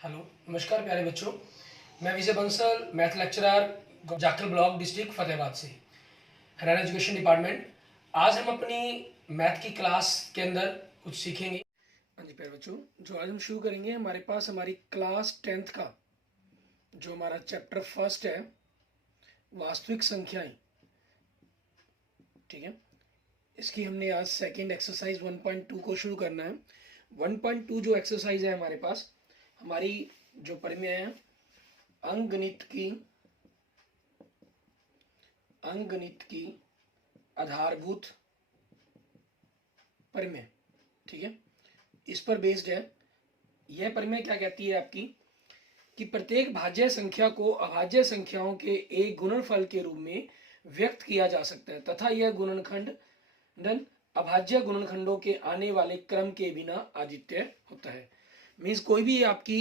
Hello, नमस्कार प्यारे बच्चों। मैं Vijay Bansal, math lecturer, Jakhal block, district Fatehabad से, हरियाणा एजुकेशन डिपार्टमेंट। आज हम अपनी मैथ की क्लास के अंदर कुछ सीखेंगे। हाँ जी प्यारे बच्चों, जो आज हम शुरू करेंगे, हमारे पास हमारी क्लास 10th का जो हमारा चैप्टर फर्स्ट है, वास्तविक संख्याएं। ठीक है, इसकी हमने आज सेकेंड एक्सरसाइज 1.2 को शुरू करना है। 1.2 जो एक्सरसाइज है हमारे पास, हमारी जो परिमेय है अंकगणित की आधारभूत परिमेय। ठीक है, इस पर बेस्ड है। यह परिमेय क्या कहती है आपकी कि प्रत्येक भाज्य संख्या को अभाज्य संख्याओं के एक गुणनफल के रूप में व्यक्त किया जा सकता है तथा यह गुणनखंड अभाज्य गुणनखंडों के आने वाले क्रम के बिना अद्वितीय होता है। मीन्स कोई भी आपकी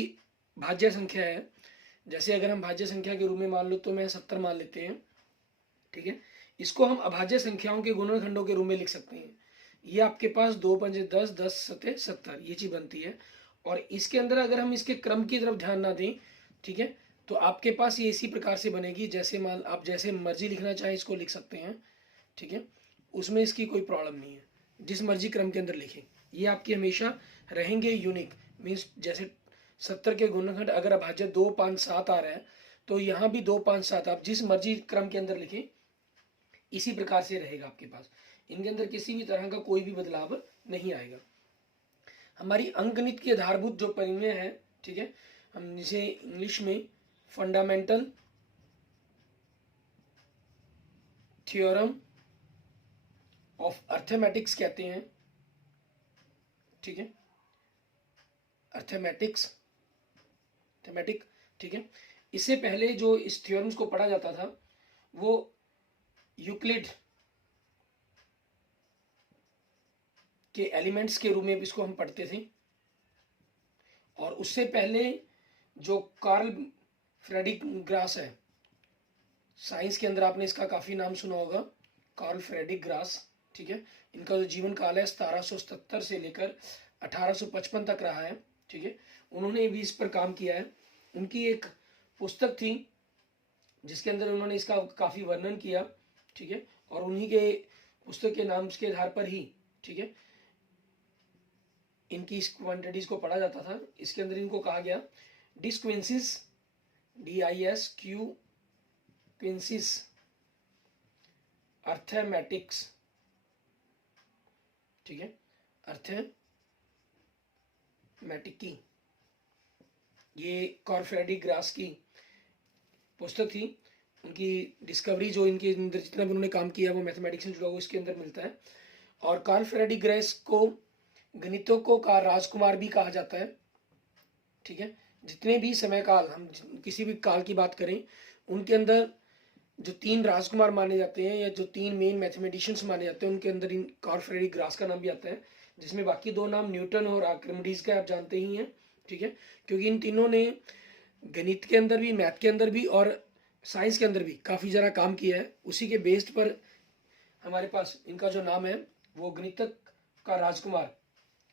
भाज्य संख्या है, जैसे अगर हम भाज्य संख्या के रूप में मान लो तो मैं 70 मान लेते हैं। ठीक है, इसको हम अभाज्य संख्याओं के गुणनखंडों के रूप में लिख सकते हैं। ये आपके पास 2 पंजे 10, 10 सते 70, ये चीज बनती है। और इसके अंदर अगर हम इसके क्रम की तरफ ध्यान ना दें, ठीक है, तो आपके पास ये इसी प्रकार से बनेगी। जैसे मान आप जैसे मर्जी लिखना चाहें इसको लिख सकते हैं। ठीक है, उसमें इसकी कोई प्रॉब्लम नहीं है, जिस मर्जी क्रम के अंदर लिखें, ये आपकी हमेशा रहेंगे यूनिक। मीन्स जैसे 70 के गुणनखंड अगर अभाज्य 2, 5, 7 आ रहा है, तो यहाँ भी 2, 5, 7 आप जिस मर्जी क्रम के अंदर लिखें इसी प्रकार से रहेगा आपके पास। इनके अंदर किसी भी तरह का कोई भी बदलाव नहीं आएगा। हमारी अंकगणित की आधारभूत जो परिमेय है, ठीक है, हम इसे इंग्लिश में फंडामेंटल थ्योरम ऑफ अर्थमेटिक्स कहते हैं। ठीक है, अर्थमेटिक्स, अर्थमेटिक। ठीक है, इससे पहले जो इस थ्योरम्स को पढ़ा जाता था वो यूक्लिड के एलिमेंट्स के रूप में इसको हम पढ़ते थे। और उससे पहले जो कार्ल फ्रेडरिक ग्रास है, साइंस के अंदर आपने इसका काफ़ी नाम सुना होगा, कार्ल फ्रेडरिक ग्रास। ठीक है, इनका जो जीवन काल है 1777 से लेकर 1855 तक रहा है। ठीक है, उन्होंने भी इस पर काम किया है। उनकी एक पुस्तक थी जिसके अंदर उन्होंने इसका काफ़ी वर्णन किया। ठीक है, और उन्हीं के पुस्तक के नाम के आधार पर ही, ठीक है, इनकी इस क्वांटिटीज को पढ़ा जाता था। इसके अंदर इनको कहा गया डिस्क्विंसिस, DISQ क्विंसिस अर्थमेटिक्स। ठीक है, अर्थमेटिक की ये कार्ल फ्रेडरिक ग्रास की पुस्तक थी। उनकी डिस्कवरी जो इनके अंदर जितना भी उन्होंने काम किया वो मैथमेटिक्स से जुड़ा हुआ इसके अंदर मिलता है। और कार्ल फ्रेडरिक ग्रास को गणितज्ञों का राजकुमार भी कहा जाता है। ठीक है, जितने भी समय काल हम किसी भी काल की बात करें, उनके अंदर जो 3 राजकुमार माने जाते हैं या जो 3 मेन मैथमेटिशियंस माने जाते हैं, उनके अंदर इन कार्ल फ्रेडरिक ग्रास का नाम भी आता है, जिसमें बाकी 2 नाम न्यूटन और आर्किमिडीज का आप जानते ही हैं। ठीक है, क्योंकि इन तीनों ने गणित के अंदर भी, मैथ के अंदर भी और साइंस के अंदर भी काफ़ी ज़्यादा काम किया है। उसी के बेस्ड पर हमारे पास इनका जो नाम है वो गणितज्ञ का राजकुमार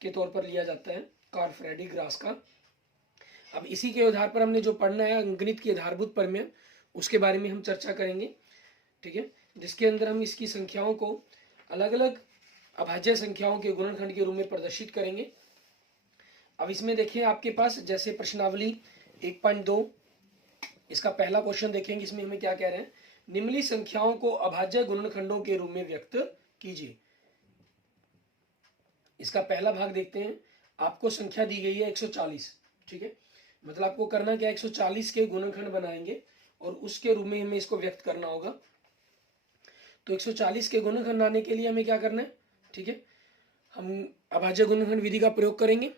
के तौर पर लिया जाता है, कार्ल फ्रेडरिक ग्रास का। अब इसी के आधार पर हमने जो पढ़ना है अंकगणित की आधारभूत परिमेय, उसके बारे में हम चर्चा करेंगे। ठीक है, जिसके अंदर हम इसकी संख्याओं को अलग अलग अभाज्य संख्याओं के गुणनखंड के रूप में प्रदर्शित करेंगे। अब इसमें देखिए आपके पास जैसे प्रश्नावली 1.2, इसका पहला क्वेश्चन देखेंगे। इसमें हमें क्या कह रहे हैं, निम्नलिखित संख्याओं को अभाज्य गुणनखंडों के रूप में व्यक्त कीजिए। इसका पहला भाग देखते हैं। आपको संख्या दी गई है 140। ठीक है, मतलब आपको करना क्या, 140 के गुणनखंड बनाएंगे और उसके रूप में हमें इसको व्यक्त करना होगा। तो 140 के गुणनखंड आने के लिए हमें क्या करना है, ठीक है, हम अभाज्य गुणनखंड विधि का प्रयोग करेंगे।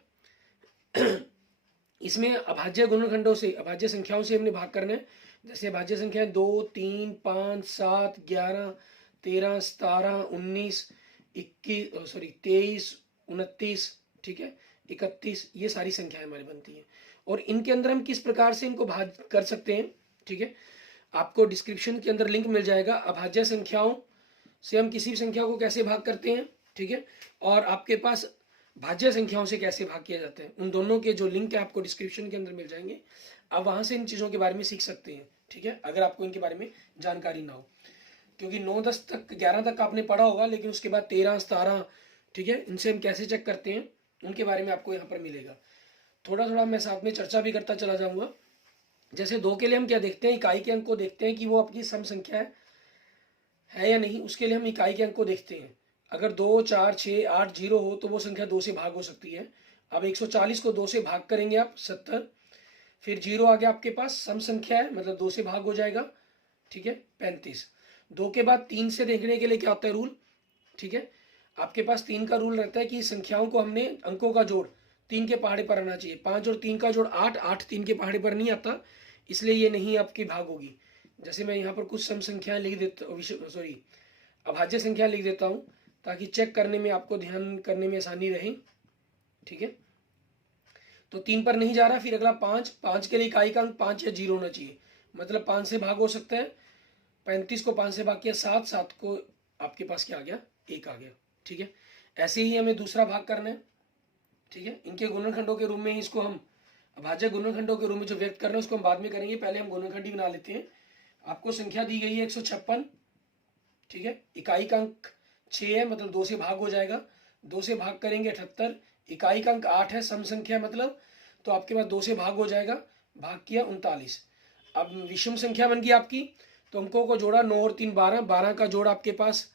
इसमें अभाज्य गुणनखंडों से, अभाज्य संख्याओं से हमने भाग करना है। जैसे अभाज्य संख्या 2, 3, 5, 7, 11, 13, 17, 19, 23, 29, ठीक है, 31, ये सारी संख्याएं हमारी बनती हैं। और इनके अंदर हम किस प्रकार से इनको भाग कर सकते हैं, ठीक है, आपको डिस्क्रिप्शन के अंदर लिंक मिल जाएगा। अभाज्य संख्याओं से हम किसी भी संख्या को कैसे भाग करते हैं, ठीक है, और आपके पास भाज्य संख्याओं से कैसे भाग किया जाता है, उन दोनों के जो लिंक है आपको डिस्क्रिप्शन के अंदर मिल जाएंगे। आप वहाँ से इन चीज़ों के बारे में सीख सकते हैं, ठीक है, अगर आपको इनके बारे में जानकारी ना हो। क्योंकि 9, 10 तक, 11 तक आपने पढ़ा होगा, लेकिन उसके बाद 13, 17, ठीक है, इनसे हम कैसे चेक करते हैं उनके बारे में आपको यहाँ पर मिलेगा। थोड़ा थोड़ा मैं साथ में चर्चा भी करता चला जाऊँगा। जैसे 2 के लिए हम क्या देखते हैं, इकाई के अंक को देखते हैं कि वो अपनी सम संख्या है या नहीं। उसके लिए हम इकाई के अंक को देखते हैं। अगर 2, 4, 6, 8, 0 हो तो वो संख्या 2 से भाग हो सकती है। अब 140 को 2 से भाग करेंगे आप 70, फिर 0 आ गया आपके पास, सम संख्या है मतलब 2 से भाग हो जाएगा, ठीक है, 35। 2 के बाद 3 से देखने के लिए क्या होता है रूल, ठीक है, आपके पास 3 का रूल रहता है कि संख्याओं को हमने अंकों का जोड़ 3 के पहाड़े पर आना चाहिए। 5 और 3 का जोड़ 8, 8 3 के पहाड़े पर नहीं आता, इसलिए ये नहीं आपकी भाग होगी। जैसे मैं यहाँ पर कुछ सम संख्याएं लिख देता, सॉरी, अभाज्य संख्या लिख देता हूँ ताकि चेक करने में आपको ध्यान करने में आसानी रहे, ठीक है। तो 3 पर नहीं जा रहा, फिर अगला 5, 5 के लिए इकाई का अंक 5 या 0 होना चाहिए, मतलब 5 से भाग हो सकता है। 35 को 5 से भाग किया 7, 7 को आपके पास क्या आ गया, 1 आ गया, ठीक है। ऐसे ही हमें दूसरा भाग करना है, ठीक है। इनके गुणनखंडों के रूप में इसको हम अभाज्य गुणनखंडों के रूप में जो व्यक्त कर रहे हैं उसको हम बाद में करेंगे, पहले हम गुणनखंड ही बना लेते हैं। आपको संख्या दी गई है 156, ठीक है, इकाई का अंक 6 है मतलब 2 से भाग हो जाएगा। 2 से भाग करेंगे 78, इकाई का अंक 8 है, सम संख्या मतलब, तो आपके पास 2 से भाग हो जाएगा, भाग किया 39। अब विषम संख्या बन गई आपकी, तो अंकों को जोड़ा 9 और 3 12, 12 का जोड़ आपके पास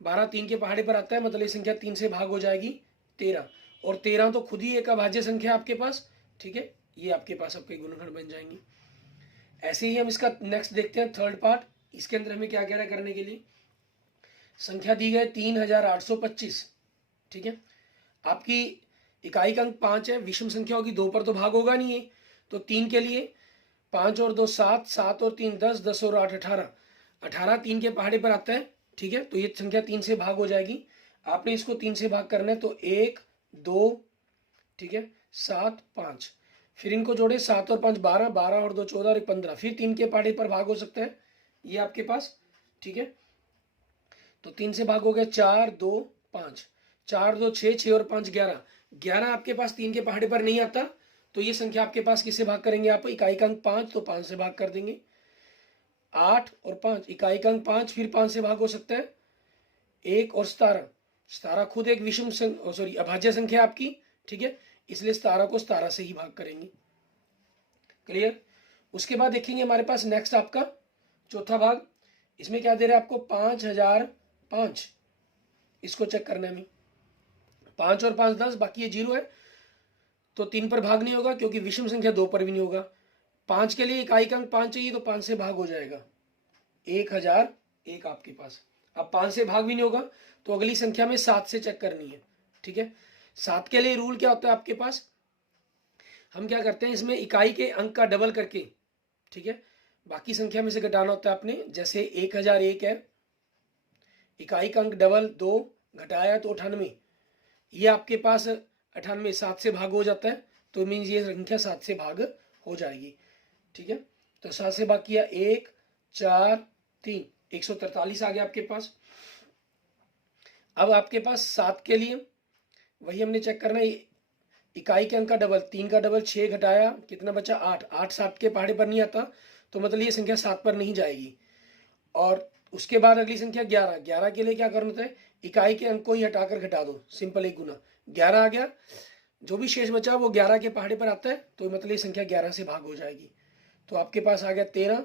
12 3 के पहाड़े पर आता है, मतलब ये संख्या 3 से भाग हो जाएगी 13, और 13 तो खुद ही एक अभाज्य संख्या आपके पास, ठीक है। ये आपके पास आपके गुणनखंड बन जाएंगे। ऐसे ही हम इसका नेक्स्ट देखते हैं, थर्ड पार्ट। इसके अंदर हमें क्या कह रहा है करने के लिए, संख्या दी गई 3825, ठीक है। आपकी इकाई का अंक 5 है, विषम संख्या होगी, 2 पर तो भाग होगा नहीं है, तो 3 के लिए 5 और 2 7, 7 और 3 10, 10 और 8 18, 18 3 के पहाड़े पर आता है, ठीक है। तो ये संख्या 3 से भाग हो जाएगी। आपने इसको 3 से भाग करना है, तो 1 2, ठीक है, 7 5, फिर इनको जोड़े 7 और 5 12, 12 और 2 14 और 15, फिर 3 के पहाड़े पर भाग हो सकता है ये आपके पास, ठीक है। तो 3 से भाग हो गया 4 2 5, 4 2 6, 6 और 5 11, 11 आपके पास 3 के पहाड़े पर नहीं आता, तो ये संख्या आपके पास किससे भाग करेंगे आप, इकाई का अंक 5, तो 5 से भाग कर देंगे। 8 और 5, इकाई का अंक 5, फिर 5 से भाग हो सकता है, 1 और 17, 17 खुद एक विषम सॉरी अभाज्य संख्या आपकी, ठीक है, इसलिए 17 को 17 से ही भाग करेंगे। क्लियर। उसके बाद देखेंगे हमारे पास नेक्स्ट आपका चौथा भाग, इसमें क्या दे रहा है आपको 5005, इसको चेक करना है हमें। 5 और 5 10, बाकी ये 0 है, तो 3 पर भाग नहीं होगा क्योंकि विषम संख्या 2 पर भी नहीं होगा। 5 के लिए इकाई का अंक 5 चाहिए, तो 5 से भाग हो जाएगा 1001 आपके पास। अब 5 से भाग भी नहीं होगा, तो अगली संख्या में 7 से चेक करनी है, ठीक है। 7 के लिए रूल क्या होता है आपके पास, हम क्या करते हैं इसमें इकाई के अंक का डबल करके, ठीक है, बाकी संख्या में से घटाना होता है आपने। जैसे 1001 है, इकाई का अंक डबल 2 घटाया तो 98, ये आपके पास 98 7 से भाग हो जाता है, तो मीन्स ये संख्या 7 से भाग हो जाएगी, ठीक है। तो 7 से भाग किया 1 4 3, 143 आ गया आपके पास। अब आपके पास 7 के लिए वही हमने चेक करना है, इकाई के अंक का डबल, 3 का डबल 6 घटाया कितना बचा 8, 8 7 के पहाड़े पर नहीं आता, तो मतलब ये संख्या 7 पर नहीं जाएगी। और उसके बाद अगली संख्या 11, 11 के लिए क्या करना होता है, इकाई के अंक को ही हटाकर घटा दो, सिंपल एक गुना, 11 आ गया, जो भी शेष बचा वो 11 के पहाड़े पर आता है, तो मतलब ये संख्या 11 से भाग हो जाएगी। तो आपके पास आ गया 13,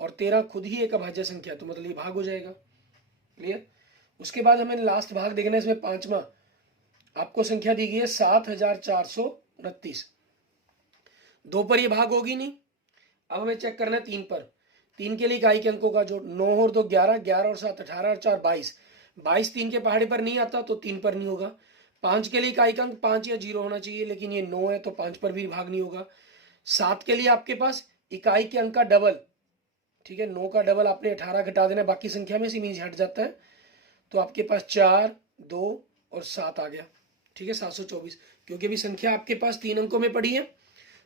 और 13 खुद ही एक अभाज्य संख्या, तो मतलब ये भाग हो जाएगा। क्लियर। उसके बाद हमें लास्ट भाग देखना है, इसमें पांचवा आपको संख्या दी गई है 7429, 2 पर ये भाग होगी नहीं। अब हमें चेक करना है 3 पर। 3 के लिए इकाई के अंकों का जोड़, 9 और 2 11, 11 और 7 18 और 4 22, 22 3 के पहाड़े पर नहीं आता, तो 3 पर नहीं होगा। 5 के लिए इकाई का अंक 5 या 0 होना चाहिए, लेकिन ये 9 है, तो 5 पर भी भाग नहीं होगा। 7 के लिए आपके पास इकाई के अंक का डबल, ठीक है, 9 का डबल आपने 18 घटा देना, बाकी संख्या में से मीन्स हट जाता है, तो आपके पास 4 2 और 7 आ गया, ठीक है, 724। क्योंकि अभी संख्या आपके पास 3 अंकों में पड़ी है,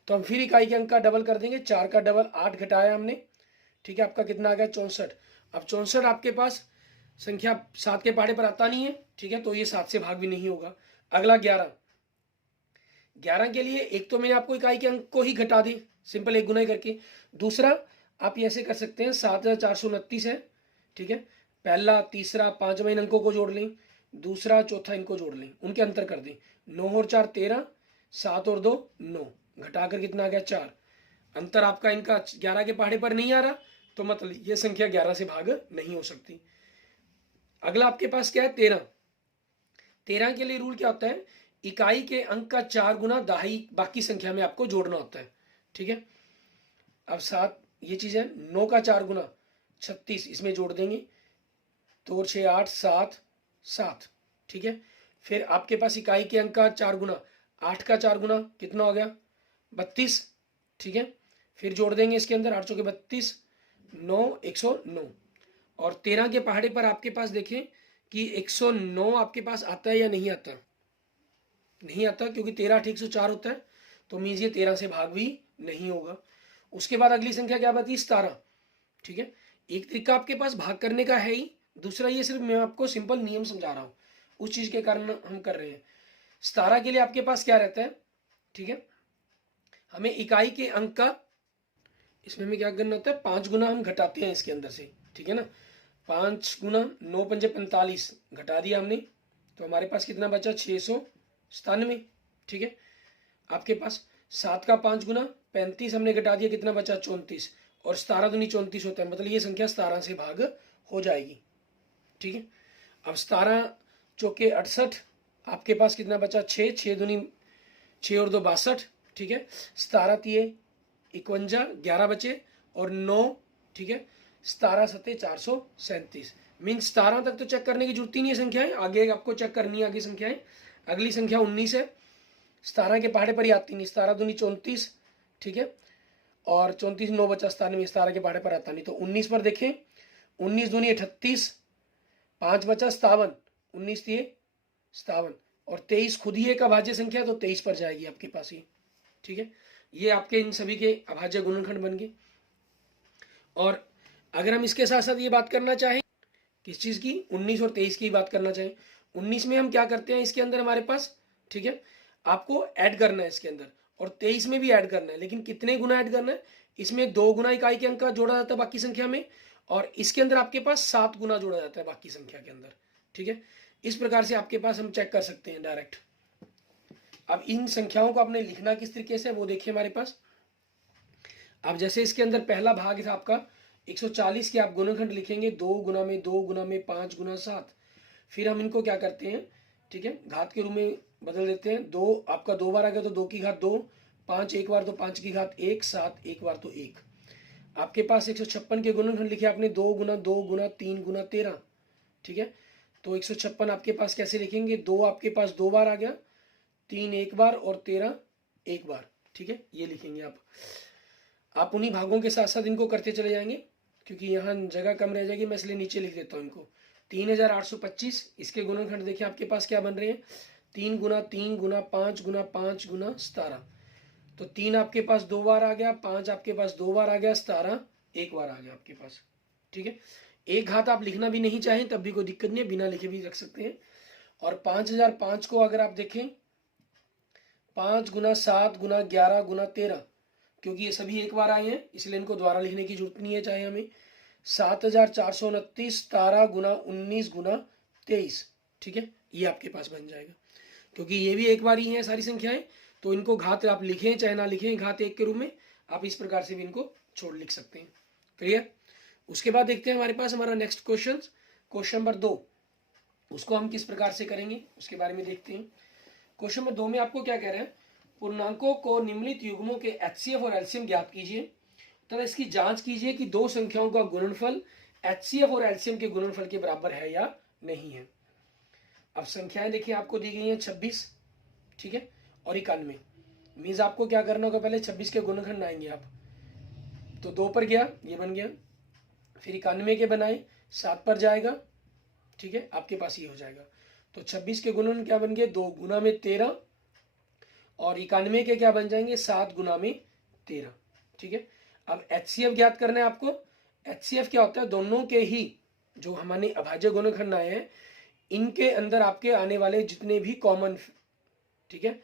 तो हम फिर इकाई के अंक का डबल कर देंगे। 4 का डबल 8 घटाया हमने, ठीक है, आपका कितना आ गया 64। अब 64 आपके पास संख्या 7 के पहाड़े पर आता नहीं है, ठीक है, तो ये 7 से भाग भी नहीं होगा। अगला 11, 11 के लिए एक तो मैं आपको इकाई के अंक को ही घटा दी, सिंपल एक गुना ही करके। दूसरा आप ऐसे कर सकते हैं, 7429 है, ठीक है, पहला तीसरा पांचवा इन अंकों को जोड़ लें, दूसरा चौथा इनको जोड़ लें, उनके अंतर कर दें, 9 और 4 13, 7 और 2 9, घटाकर कितना आ गया 4। अंतर आपका इनका 11 के पहाड़े पर नहीं आ रहा, तो मतलब ये संख्या 11 से भाग नहीं हो सकती। अगला आपके पास क्या है 13। 13 के लिए रूल क्या होता है, इकाई के अंक का 4 गुना दहाई बाकी संख्या में आपको जोड़ना होता है, ठीक है। अब 7 ये चीज है, 9 का 4 गुना 36 इसमें जोड़ देंगे, 2 6 8 7 7, ठीक है। फिर आपके पास इकाई के अंक का 4 गुना 8 का 4 गुना कितना हो गया 32, ठीक है। फिर जोड़ देंगे इसके अंदर 8 चौके 32, 9 109। और 13 के पहाड़े पर आपके पास देखें कि 109 आपके पास आता है या नहीं आता, नहीं आता, क्योंकि 13 ठीक 104 होता है, तो मीन्स ये 13 से भाग भी नहीं होगा। उसके बाद अगली संख्या क्या बची 17, ठीक है। एक तरीका आपके पास भाग करने का है ही, दूसरा ये सिर्फ मैं आपको सिंपल नियम समझा रहा हूं, उस चीज के कारण हम कर रहे हैं। 17 के लिए आपके पास क्या रहता है, ठीक है, हमें इकाई के अंक का, इसमें हमें क्या करना होता है 5 गुना हम घटाते हैं इसके अंदर से, ठीक है ना। 5 गुना 9 पंजे 45 घटा दिया हमने, तो हमारे पास कितना बचा 697, ठीक है। आपके पास 7 का 5 गुना 35 हमने घटा दिया, कितना बचा 34, और 17 दूनी 34 होता है, मतलब ये संख्या 17 से भाग हो जाएगी, ठीक है। अब 17 चौके 68, आपके पास कितना बचा 6, 6 दूनी 6 और 2 62, ठीक है। 17 तिये 51, 11 बचे और 9, ठीक है। 17 सत्ते 437, मीन्स 17 तक तो चेक करने की जरूरत ही नहीं है संख्याएं, आगे आपको चेक करनी है आगे संख्याएं। अगली संख्या 19 है, 17 के पहाड़े पर ही आती नहीं, 17 दूनी 34, ठीक है, और 34 9 बचा 97, 17 के पहाड़े पर आता नहीं, तो 19 पर देखें, 19 दूनी 38, 5 बचा 57, 19 दिए 57, और 23 खुद ही एक अभाज्य संख्या, तो 23 पर जाएगी आपके पास ये, ठीक है। ये आपके इन सभी के अभाज्य गुणनखंड बन गए। और अगर हम इसके साथ साथ ये बात करना चाहें किस चीज की, 19 और 23 की बात करना चाहें, 19 में हम क्या करते हैं, इसके अंदर हमारे पास, ठीक है, आपको ऐड करना है इसके अंदर, और 23 में भी ऐड करना है, लेकिन कितने गुना ऐड करना है, इसमें 2 गुना इकाई के अंक का जोड़ा जाता है बाकी संख्या में, और इसके अंदर आपके पास 7 गुना जोड़ा जाता है बाकी संख्या के अंदर, ठीक है। इस प्रकार से आपके पास हम चेक कर सकते हैं डायरेक्ट। अब इन संख्याओं को आपने लिखना किस तरीके से वो देखिए हमारे पास। अब जैसे इसके अंदर पहला भाग था आपका 140 के, आप गुणनखंड लिखेंगे 2 गुना में 2 गुना में 5 गुना 7, फिर हम इनको क्या करते हैं, ठीक है, घात के रूप में बदल देते हैं। 2 आपका 2 बार आ गया तो 2 की घात 2, 5 एक बार तो 5 की घात 1, 7 एक बार तो 1। आपके पास 156 के गुणनखंड लिखे आपने 2 गुना 2 गुना 3 गुना 13, ठीक है। तो 156 आपके पास कैसे लिखेंगे, 2 आपके पास 2 बार आ गया, 3 एक बार और 13 एक बार, ठीक है, ये लिखेंगे आप उन्हीं भागों के साथ साथ इनको करते चले जाएंगे, क्योंकि यहाँ जगह कम रह जाएगी, मैं इसलिए नीचे लिख देता हूँ इनको। 3825, इसके गुणनखंड देखिए आपके पास क्या बन रहे हैं, 3 गुना 3 गुना 5 गुना 5 गुना 17, तो 3 आपके पास 2 बार आ गया, 5 आपके पास 2 बार आ गया, 17 एक बार आ गया आपके पास, ठीक है। एक घात आप लिखना भी नहीं चाहें तब भी कोई दिक्कत नहीं है, बिना लिखे भी रख सकते हैं। और 5005 को अगर आप देखें, 5 गुना 7 गुना 11 गुना 13, क्योंकि ये सभी एक बार आए हैं इसलिए इनको द्वारा लिखने की जरूरत नहीं है चाहे हमें, 7429 17 गुना 19 गुना 23, ठीक है, ये आपके पास बन जाएगा। क्योंकि ये भी एक बार ही है सारी संख्याएं, तो इनको घात आप लिखें चाहे ना लिखें, घात एक के रूप में आप इस प्रकार से भी इनको छोड़ लिख सकते हैं। क्लियर। उसके बाद देखते हैं हमारे पास हमारा नेक्स्ट क्वेश्चन नंबर 2, उसको हम किस प्रकार से करेंगे उसके बारे में देखते हैं। क्वेश्चन नंबर 2 में आपको क्या कह रहे हैं, पूर्णांकों को निम्नलिखित युग्मों के एचसीएफ और एलसीएम ज्ञात कीजिए तथा इसकी जांच कीजिए कि दो संख्याओं का गुणनफल एचसीएफ और एलसीएम के गुणनफल के बराबर है या नहीं है। अब संख्याएं देखिए आपको दी गई हैं 26, ठीक है, और 91, मीन्स आपको क्या करना होगा, पहले 26 के गुणनखंड आएंगे आप, तो 2 पर गया ये बन गया, फिर 91 के बनाए 7 पर जाएगा, ठीक है, आपके पास ये हो जाएगा। तो 26 के गुणन क्या बन गए, 2 गुना में 13, और 91 के क्या बन जाएंगे, 7 गुना में 13, ठीक है। अब एचसीएफ ज्ञात करना है आपको। एचसीएफ क्या होता है, दोनों के ही जो हमारे अभाज्य गुणनखंड आए हैं इनके अंदर आपके आने वाले जितने भी कॉमन, ठीक है,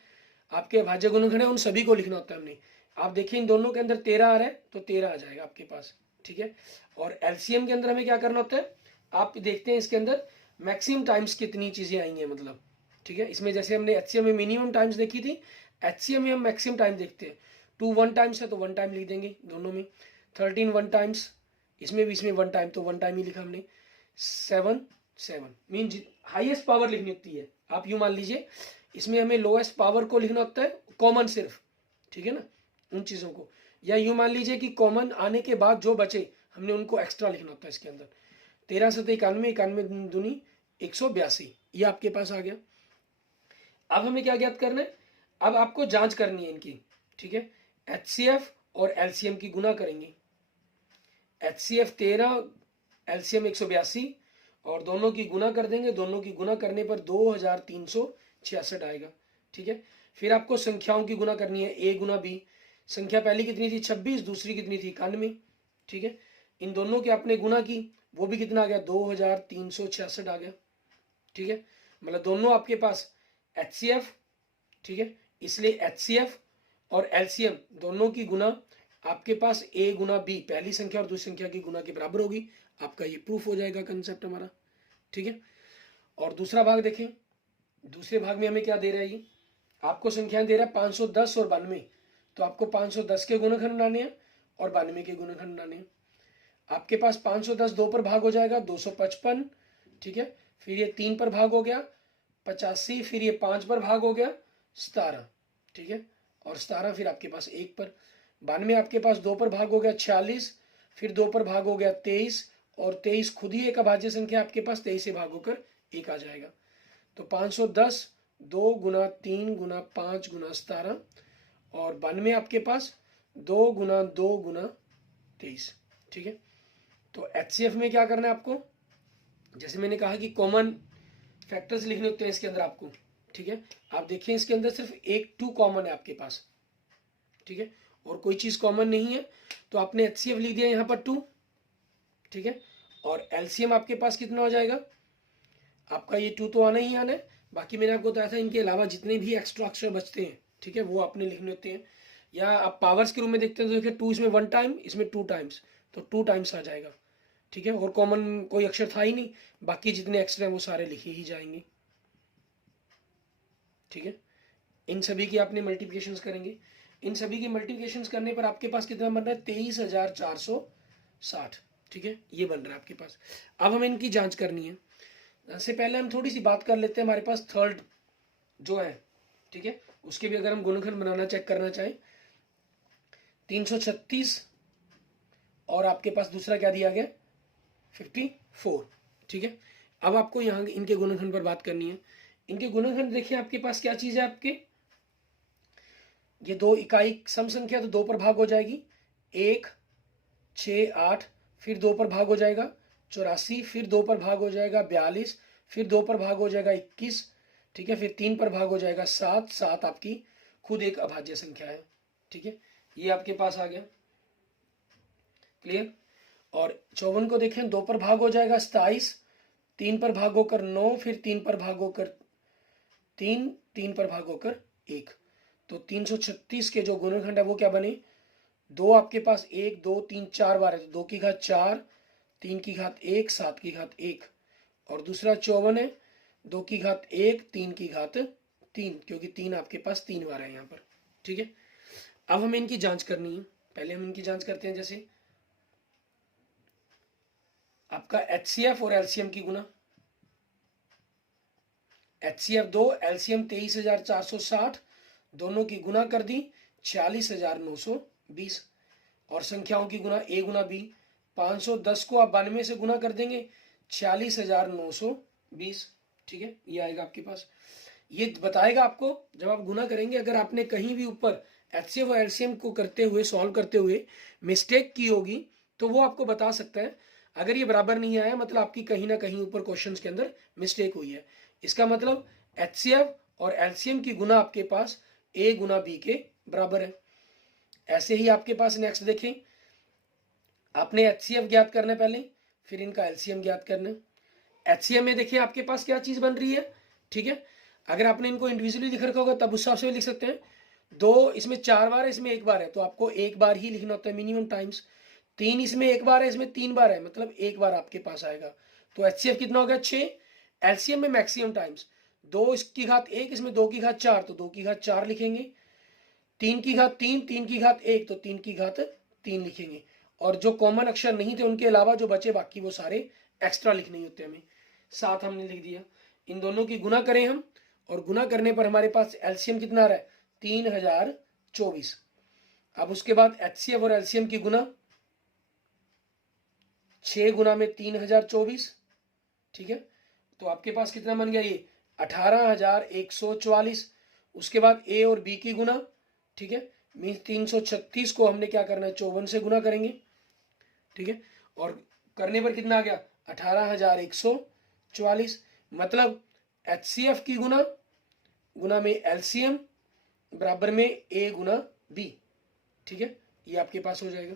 आपके अभाज्य गुणनखंड है उन सभी को लिखना होता है हमने। आप देखिए इन दोनों के अंदर 13 आ रहा है तो 13 आ जाएगा आपके पास, ठीक है। और एलसीएम के अंदर हमें क्या करना होता है, आप देखते हैं इसके अंदर मैक्सिमम टाइम्स कितनी चीजें आई हैं, मतलब ठीक है। इसमें जैसे हमने एचसीएम में मिनिमम टाइम्स देखी थी, एचसीएम में हम मैक्सिमम टाइम देखते हैं। 2 1 टाइम्स है तो 1 टाइम लिख देंगे दोनों में। 13 1 टाइम्स, इसमें भी इसमें 1 टाइम तो 1 टाइम ही लिखा हमने। 7 7 मीन हाईएस्ट पावर लिखनी होती है। आप यूं मान लीजिए इसमें हमें लोएस्ट पावर को लिखना होता है, कॉमन सिर्फ, ठीक है ना, उन चीज़ों को। या यूं मान लीजिए कि कॉमन आने के बाद जो बचे हमने उनको एक्स्ट्रा लिखना होता है इसके अंदर। 13 7 91, 91 दूनी 182, ये आपके पास आ गया। अब हमें क्या ज्ञात करना है, अब आपको जांच करनी है इनकी, ठीक है। एचसीएफ और एलसीएम की गुना करेंगे। एचसीएफ 13, एलसीएम 182 और दोनों की गुना कर देंगे। दोनों की गुना करने पर 2366 आएगा, ठीक है। फिर आपको संख्याओं की गुना करनी है, ए गुना बी। संख्या पहली कितनी थी 26, दूसरी कितनी थी 91, ठीक है। इन दोनों की आपने गुना की, वो भी कितना आ गया 2366 आ गया, ठीक है। मतलब दोनों आपके पास एचसीएफ, ठीक है, इसलिए एचसीएफ और एलसीएम दोनों की गुना आपके पास ए गुना बी, पहली संख्या और दूसरी संख्या की गुना के बराबर होगी। आपका ये प्रूफ हो जाएगा कंसेप्ट हमारा, ठीक है। और दूसरा भाग देखें, दूसरे भाग में हमें क्या दे रहा है, ये आपको संख्याएं दे रहा है 510 और 92, तो आपको 510 के गुणनखंड बनाने हैं और 92 के गुणनखंड बनाने हैं। आपके पास 510 2 पर भाग हो जाएगा 255, ठीक है। फिर ये 3 पर भाग हो गया 85, फिर ये 5 पर भाग हो गया 17, ठीक है। और 17 फिर आपके पास 1 पर। 92 आपके पास 2 पर भाग हो गया 46, फिर 2 पर भाग हो गया 23, और 23 खुद ही एक अभाज्य संख्या आपके पास, 23 से भाग होकर 1 आ जाएगा। तो 510 2 गुना 3 गुना 5 गुना 17, और 92 आपके पास 2 गुना 2 गुना 23, ठीक है। तो एचसीएफ में क्या करना है आपको, जैसे मैंने कहा कि कॉमन फैक्टर्स लिखने होते हैं इसके अंदर आपको, ठीक है। आप देखिए इसके अंदर सिर्फ 1 2 कॉमन है आपके पास, ठीक है, और कोई चीज कॉमन नहीं है, तो आपने एचसीएफ लिख दिया यहाँ पर 2, ठीक है। और एलसीएम आपके पास कितना हो जाएगा, आपका ये 2 तो आना ही आना है। बाकी मैंने आपको बताया था इनके अलावा जितने भी एक्स्ट्रा अक्षर बचते हैं, ठीक है, वो आपने लिखने होते हैं। या आप पावर्स के रूप में देखते हैं तो देखिए 2 इसमें 1 टाइम, इसमें 2 टाइम्स, तो 2 टाइम्स आ जाएगा, ठीक है। और कॉमन कोई अक्षर था ही नहीं, बाकी जितने एक्स्ट्रा हैं वो सारे लिखे ही जाएंगे, ठीक है। इन सभी की आपने मल्टीप्लिकेशंस करेंगे। इन सभी की मल्टीप्लिकेशंस करने पर आपके पास कितना बन रहा है 23,460, ठीक है, ये बन रहा है आपके पास। अब हमें इनकी जांच करनी है। इससे पहले हम थोड़ी सी बात कर लेते हैं, हमारे पास थर्ड जो है, ठीक है, उसके भी अगर हम गुणनखंड बनाना चेक करना चाहें 336, और आपके पास दूसरा क्या दिया गया 54, ठीक है। अब आपको यहाँ इनके गुणनखंड पर बात करनी है। इनके गुणनखंड देखिए आपके पास क्या चीज है, आपके ये 2 इकाई सम संख्या, तो 2 पर भाग हो जाएगी 1 6 8, फिर 2 पर भाग हो जाएगा 84, फिर 2 पर भाग हो जाएगा 42, फिर 2 पर भाग हो जाएगा 21, ठीक है, फिर 3 पर भाग हो जाएगा 7 7 आपकी खुद एक अभाज्य संख्या है, ठीक है, ये आपके पास आ गया, क्लियर। और 54 को देखें 2 पर भाग हो जाएगा 27, 3 पर भाग होकर 9, फिर 3 पर भाग होकर 3, 3 पर भाग होकर 1, तो 336 के जो गुणनखंड है वो क्या बने, 2 आपके पास 1 2 3 4 बार है, तो 2 की घात 4, 3 की घात 1, 7 की घात 1, और दूसरा 54 है 2 की घात 1, 3 की घात 3, क्योंकि 3 आपके पास 3 बार है यहाँ पर, ठीक है। अब हमें इनकी जांच करनी है। पहले हम इनकी जांच करते हैं, जैसे आपका एचसीएफ और एलसीएम की गुना, एचसीएफ 2, एलसीएम 23,460, दोनों की गुना कर दी 46,920, और संख्याओं की गुना ए गुना बी, 510 को आप 92 से गुना कर देंगे 46,920, ठीक है, ये आएगा आपके पास। ये बताएगा आपको जब आप गुना करेंगे, अगर आपने कहीं भी ऊपर एचसीएफ और एलसीएम को करते हुए सॉल्व करते हुए मिस्टेक की होगी तो वो आपको बता सकता है। अगर ये बराबर नहीं आया मतलब आपकी कहीं ना कहीं ऊपर क्वेश्चंस के अंदर मिस्टेक हुई है, इसका मतलब एचसीएफ और एलसीएम की गुना आपके पास ए गुना बी के बराबर है। ऐसे ही आपके पास नेक्स्ट देखें, आपने एचसीएफ ज्ञात करना है पहले, फिर इनका एलसीएम ज्ञात करना है। एचसीएम में देखिए आपके पास क्या चीज बन रही है, ठीक है, अगर आपने इनको इंडिविजुअली लिख रखा होगा तब उस हिसाब से भी लिख सकते हैं। 2 इसमें 4 बार है, इसमें 1 बार है, तो आपको 1 बार ही लिखना होता है मिनिमम टाइम्स। 3 इसमें 1 बार है, इसमें 3 बार है, मतलब 1 बार आपके पास आएगा। तो HCF कितना हो गया 6। एलसीएम में मैक्सिमम टाइम्स 2 इसकी घात 1, इसमें 2 की घात 4, तो 2 की घात 4 लिखेंगे। 3 की घात 3, 3 की घात 1, तो 3 की घात 3 लिखेंगे। और जो कॉमन अक्षर नहीं थे उनके अलावा जो बचे बाकी वो सारे एक्स्ट्रा लिखने होते हैं हमें। 7 हमने लिख दिया। इन दोनों की गुना करें हम, और गुना करने पर हमारे पास एलसीएम कितना आ रहा है 3024। अब उसके बाद HCF और एलसीएम की गुना 6 गुना में 3024, ठीक है। तो आपके पास कितना बन गया ये 18144। उसके बाद ए और बी की गुना, ठीक है, मीन्स 336 को हमने क्या करना है 54 से गुना करेंगे, ठीक है। और करने पर कितना आ गया 18144। मतलब HCF की गुना में LCM बराबर में A गुना B, ठीक है, ये आपके पास हो जाएगा,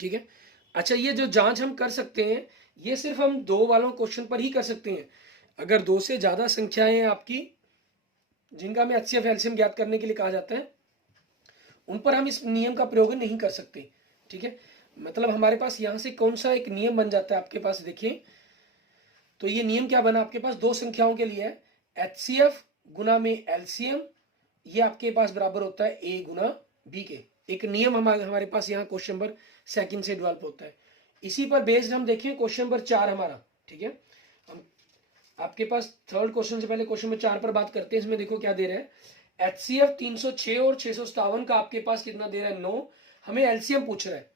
ठीक है। अच्छा, ये जो जांच हम कर सकते हैं ये सिर्फ हम 2 वालों क्वेश्चन पर ही कर सकते हैं। अगर 2 से ज्यादा संख्याएं आपकी जिनका हमें HCF एलसीएम ज्ञात करने के लिए कहा जाता है उन पर हम इस नियम का प्रयोग नहीं कर सकते, ठीक है। मतलब हमारे पास यहां से कौन सा एक नियम बन जाता है आपके पास, देखिए तो ये नियम क्या बना आपके पास 2 संख्याओं के लिए है। HCF गुना में LCM ये आपके पास बराबर होता है A गुना B के। एक नियम हमारे पास यहाँ क्वेश्चन नंबर 2 से डेवलप होता है। इसी पर बेस्ड हम देखें क्वेश्चन नंबर 4 हमारा, ठीक है। हम आपके पास 3rd क्वेश्चन से पहले क्वेश्चन नंबर 4 पर बात करते हैं। इसमें देखो क्या दे रहा है, HCF 306 और 657 का आपके पास कितना दे रहा है 9। हमें LCM पूछ रहा है,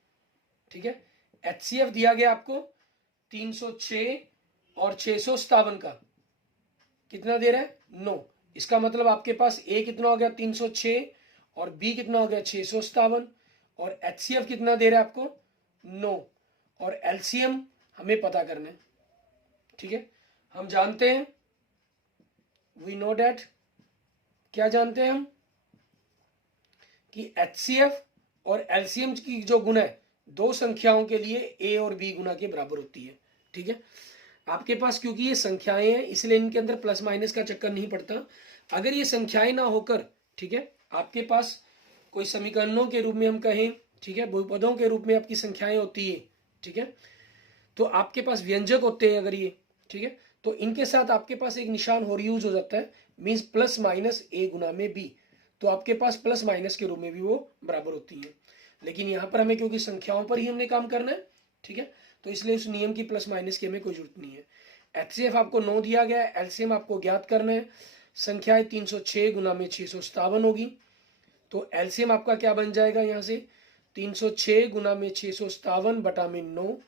ठीक है। HCF दिया गया आपको 306 और 657 का कितना दे रहा है 9। इसका मतलब आपके पास A कितना हो गया 306 और B कितना हो गया 657, और HCF कितना दे रहा है आपको 9, और LCM हमें पता करना है, ठीक है। हम जानते हैं वी नो डैट, क्या जानते हैं हम कि HCF और LCM की जो गुना है 2 संख्याओं के लिए A और B गुना के बराबर होती है, ठीक है। आपके पास क्योंकि ये संख्याएं हैं इसलिए इनके अंदर प्लस माइनस का चक्कर नहीं पड़ता। अगर ये संख्याएं ना होकर, ठीक है, आपके पास कोई समीकरणों के रूप में हम कहें, ठीक है, बहुपदों के रूप में आपकी संख्याएं होती है, ठीक है, तो आपके पास व्यंजक होते हैं अगर ये, ठीक है, तो इनके साथ आपके पास एक निशान और यूज हो जाता है, मीन्स प्लस माइनस A गुना में B, तो आपके पास प्लस माइनस के रूप में भी वो बराबर होती है। लेकिन यहाँ पर हमें क्योंकि संख्याओं पर ही हमने काम करना है, ठीक है, तो इसलिए उस नियम की प्लस माइनस की हमें कोई जरूरत नहीं है। HCF आपको 9 दिया गया है, LCM आपको ज्ञात करना है। संख्याएं 306 गुना में 657 होगी, तो LCM आपका क्या बन जाएगा यहाँ से 306 गुना में 657 बटा में 9,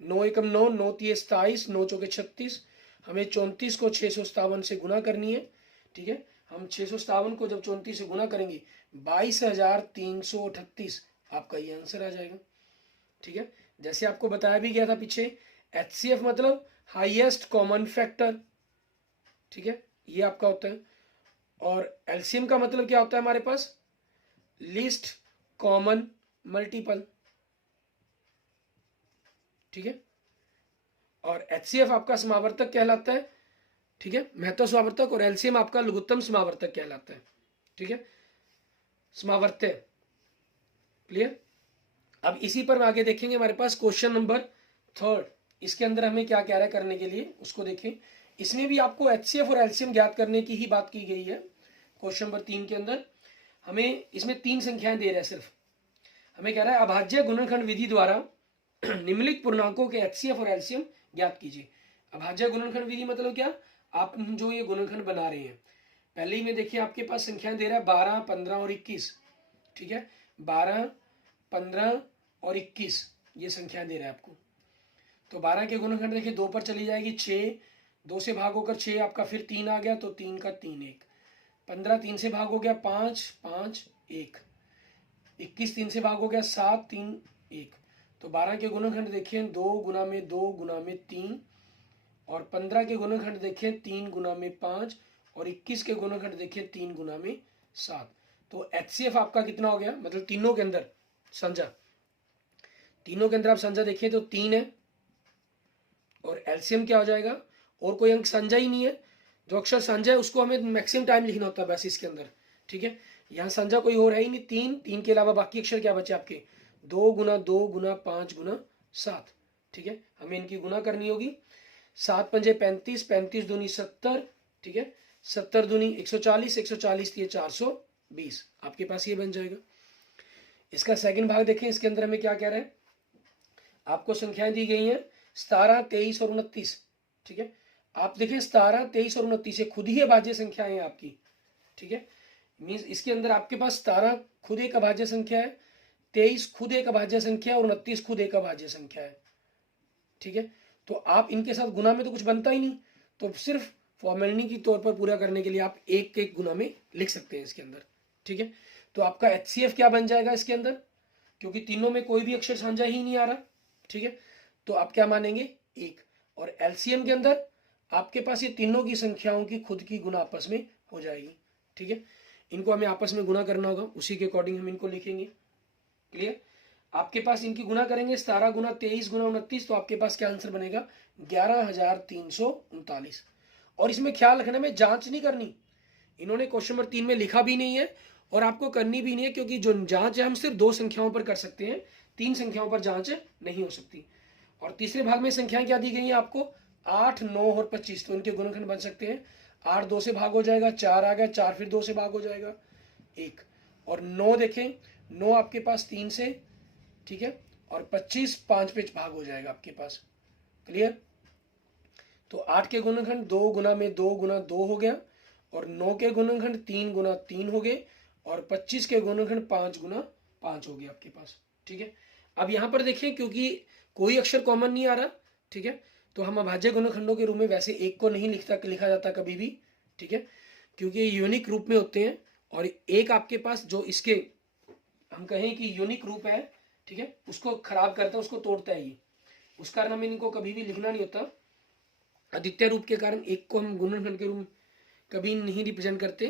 9 एकम 9, 9 तिये 27, 9 चौके 36। हमें 34 को 657 से गुना करनी है, ठीक है। हम 657 को जब 34 से गुना करेंगे 22,338 आपका ये आंसर आ जाएगा, ठीक है। जैसे आपको बताया भी गया था पीछे, HCF मतलब हाईएस्ट कॉमन फैक्टर, ठीक है, ये आपका होता है। और LCM का मतलब क्या होता है हमारे पास लीस्ट कॉमन मल्टीपल, ठीक है। और HCF आपका समावर्तक कहलाता है, ठीक है, महत्व समावर्तक, और LCM आपका लघुत्तम समावर्तक कहलाता है, ठीक है, समावर्त्य, क्लियर। अब इसी पर आगे देखेंगे हमारे पास क्वेश्चन नंबर 3, इसके अंदर हमें क्या कह रहा है करने के लिए उसको देखें। इसमें भी आपको HCF और LCM ज्ञात करने की ही बात की गई है। क्वेश्चन नंबर 3 के अंदर हमें इसमें 3 संख्याएं दे रहा है, सिर्फ हमें कह रहा है अभाज्य गुणनखंड विधि द्वारा निम्नलिखित पूर्णांकों के HCF और LCM ज्ञात कीजिए। अभाज्य गुणनखंड विधि मतलब क्या, आप जो ये गुणनखंड बना रहे हैं, पहले ही में देखिए आपके पास संख्याएं दे रहा है 12, 15 और 21, ठीक है, 12, 15 और 21 ये संख्याएं दे रहा है आपको। तो 12 के गुणनखंड देखिए 2 पर चली जाएगी 6, 2 से भाग होकर 6 आपका फिर 3 आ गया, तो 3 का 3 1, 15 3 से भाग हो गया 5 5 1, 21 3 से भाग हो गया 7 3 1। तो 12 के गुणनखंड देखिए 2 गुना में 2 गुना में 3, और 15 के गुणनखंड देखिए 3 गुना में 5, और 21 के गुणनखंड देखिए 3 गुना में 7। तो HCF आपका कितना हो गया, मतलब तीनों के अंदर संजा, तीनों के अंदर आप संजा देखिए तो 3 है, और LCM क्या हो जाएगा, और कोई अंक संजा ही नहीं है, जो अक्षर साझा है उसको हमें मैक्सिमम टाइम लिखना होता है बस इसके अंदर, ठीक है। यहाँ साझा कोई और है ही नहीं, तीन के अलावा बाकी अक्षर क्या बचे आपके, 2 गुना 2 गुना 5 गुना 7, ठीक है। हमें इनकी गुना करनी होगी, 7 पंजे 35, 35 दूनी 70, ठीक है, 70 दूनी 140, 140 ये 420, आपके पास ये बन जाएगा। इसका सेकंड भाग देखें, इसके अंदर हमें क्या कह रहा है, आपको संख्याएं दी गई हैं 17, 23 और 29, ठीक है। आप देखें 17, 23 और 29 ये खुद ही अभाज्य संख्याएं हैं आपकी, ठीक है। मीन्स इसके अंदर आपके पास 17 खुद एक अभाज्य संख्या है, 23 खुद एक अभाज्य संख्या है और 29 खुद एक अभाज्य संख्या है, ठीक है। तो आप इनके साथ गुना में तो कुछ बनता ही नहीं, तो सिर्फ फॉर्मेलिटी के तौर पर पूरा करने के लिए आप एक एक गुना में लिख सकते हैं इसके अंदर, ठीक है। तो आपका HCF क्या बन जाएगा इसके अंदर, क्योंकि तीनों में कोई भी अक्षर साझा ही नहीं आ रहा, ठीक है, तो आप क्या मानेंगे 1। और LCM के अंदर आपके पास ये तीनों की संख्याओं की खुद की गुना आपस में हो जाएगी, ठीक है। इनको हमें आपस में गुना करना होगा, उसी के अकॉर्डिंग हम इनको लिखेंगे। क्लियर, आपके पास इनकी गुना करेंगे 17 गुना 23 गुना 29, तो आपके पास क्या आंसर बनेगा 11,339। और इसमें ख्याल रखना में जांच नहीं करनी, इन्होंने क्वेश्चन नंबर 3 में लिखा भी नहीं है और आपको करनी भी नहीं है, क्योंकि जो जांच है हम सिर्फ 2 संख्याओं पर कर सकते हैं, 3 संख्याओं पर जांच नहीं हो सकती। और तीसरे भाग में संख्याएं क्या दी गई हैं आपको, 8, 9 और 25, तो इनके गुणनखंड बन सकते हैं। 8 2 से भाग हो जाएगा, 4 आ गया, 4 फिर 2 से भाग हो जाएगा 1, और 9 देखें, 9 आपके पास 3 से, ठीक है, और 25 5 पे भाग हो जाएगा आपके पास। क्लियर, तो 8 के गुणनखंड 2 गुना में 2 गुना 2 हो गया, और 9 के गुणनखंड 3 गुना 3 हो गए, और 25 के गुणनखंड 5 गुना 5 हो गया आपके पास, ठीक है। अब यहां पर देखिए, क्योंकि कोई अक्षर कॉमन नहीं आ रहा, ठीक है, तो हम अभाज्य गुणनखंडों के रूप में वैसे एक को नहीं लिखा जाता कभी भी, ठीक है, क्योंकि ये यूनिक रूप में होते हैं। और एक आपके पास जो इसके हम कहें कि यूनिक रूप है, ठीक है, उसको खराब करता है, उसको तोड़ता है ये, उस कारण हमें इनको कभी भी लिखना नहीं होता। अद्वितीय रूप के कारण एक को हम गुणनखंड के रूप में कभी नहीं रिप्रेजेंट करते,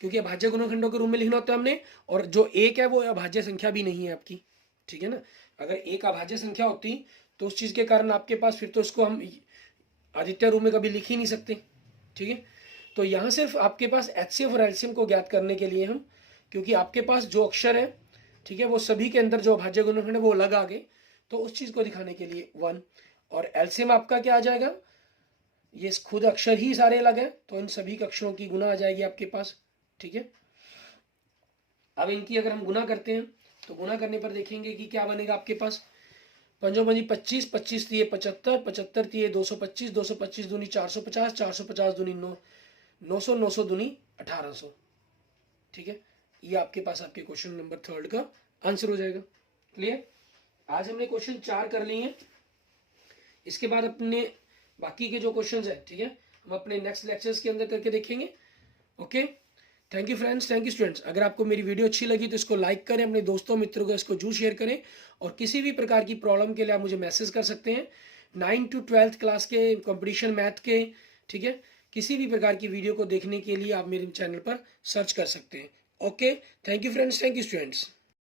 क्योंकि अभाज्य गुणनखंडों के रूप में लिखना होता है हमने, और जो एक है वो अभाज्य संख्या भी नहीं है आपकी, ठीक है ना। अगर एक अभाज्य संख्या होती तो उस चीज के कारण आपके पास फिर तो उसको हम आदित्य रूप में कभी लिख ही नहीं सकते, ठीक है। तो यहाँ सिर्फ आपके पास HCF और LCM को ज्ञात करने के लिए हम, क्योंकि आपके पास जो अक्षर है, ठीक है, वो सभी के अंदर जो अभाज्य गुणनखंड है वो अलग आ गए, तो उस चीज को दिखाने के लिए 1। और LCM आपका क्या आ जाएगा, ये खुद अक्षर ही सारे अलग है, तो इन सभी अक्षरों की गुना आ जाएगी आपके पास, ठीक है। अब इनकी अगर हम गुना करते हैं तो गुना करने पर देखेंगे कि क्या बनेगा आपके पास, 5 पंजी 25, 25 दिए 75, 75 दिए 225, 225 दूनी 450, 450 दूनी 900, 900 दूनी 1800, ठीक है। ये आपके पास आपके क्वेश्चन नंबर 3 का आंसर हो जाएगा। क्लियर, आज हमने क्वेश्चन 4 कर लिए हैं, इसके बाद अपने बाकी के जो क्वेश्चंस है, ठीक है, हम अपने नेक्स्ट लेक्चर्स के अंदर करके देखेंगे। Okay, thank you friends, thank you students. अगर आपको मेरी वीडियो अच्छी लगी तो इसको लाइक करें, अपने दोस्तों मित्रों को इसको जरूर शेयर करें, और किसी भी प्रकार की प्रॉब्लम के लिए आप मुझे मैसेज कर सकते हैं। 9 to 12th क्लास के कंपटीशन मैथ के, ठीक है, किसी भी प्रकार की वीडियो को देखने के लिए आप मेरे चैनल पर सर्च कर सकते हैं। Okay, thank you friends, thank you students.